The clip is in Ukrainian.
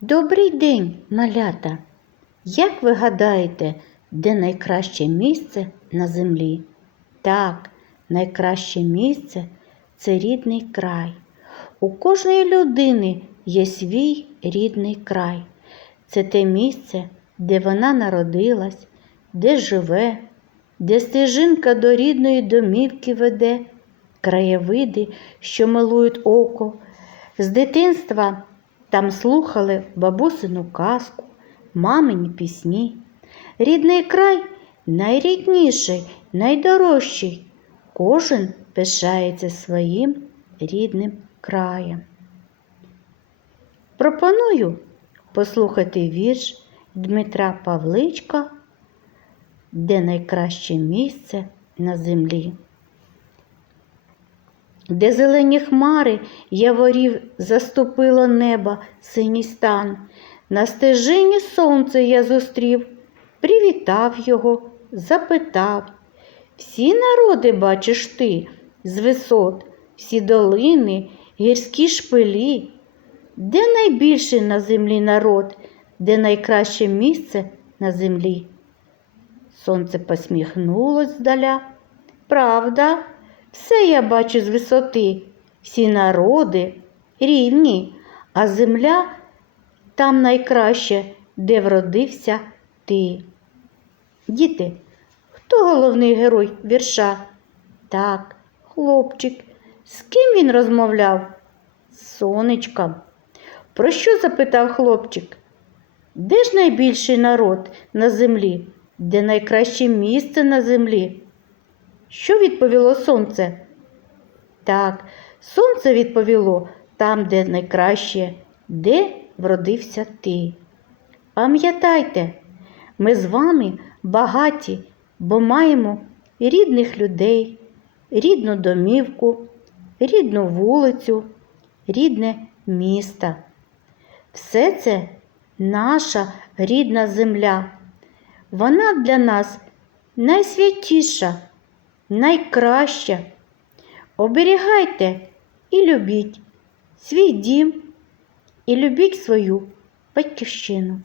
Добрий день, малята! Як ви гадаєте, де найкраще місце на землі? Так, найкраще місце це рідний край. У кожної людини є свій рідний край. Це те місце, де вона народилась, де живе, де стежинка до рідної домівки веде, краєвиди, що милують око. З дитинства там слухали бабусину казку, мамині пісні. Рідний край найрідніший, найдорожчий. Кожен пишається своїм рідним краєм. Пропоную послухати вірш Дмитра Павличка, де найкраще місце на землі. Де зелені хмари яворів заступило неба синій стан, на стежині сонце я зустрів, привітав його, запитав. Всі народи бачиш ти з висот, всі долини, гірські шпилі, де найбільший на землі народ, де найкраще місце на землі? Сонце посміхнулось здаля. Правда, все я бачу з висоти, всі народи рівні, а земля там найкраще, де вродився ти. Діти, хто головний герой вірша? Так, хлопчик. З ким він розмовляв? З сонечком. Про що запитав хлопчик? Де ж найбільший народ на землі? Де найкраще місце на землі? Що відповіло сонце? Так, сонце відповіло там, де найкраще, де вродився ти. Пам'ятайте, ми з вами багаті, бо маємо рідних людей, рідну домівку, рідну вулицю, рідне місто. Все це наша рідна земля. Вона для нас найсвятіша, найкраща. Оберігайте і любіть свій дім, і любіть свою батьківщину.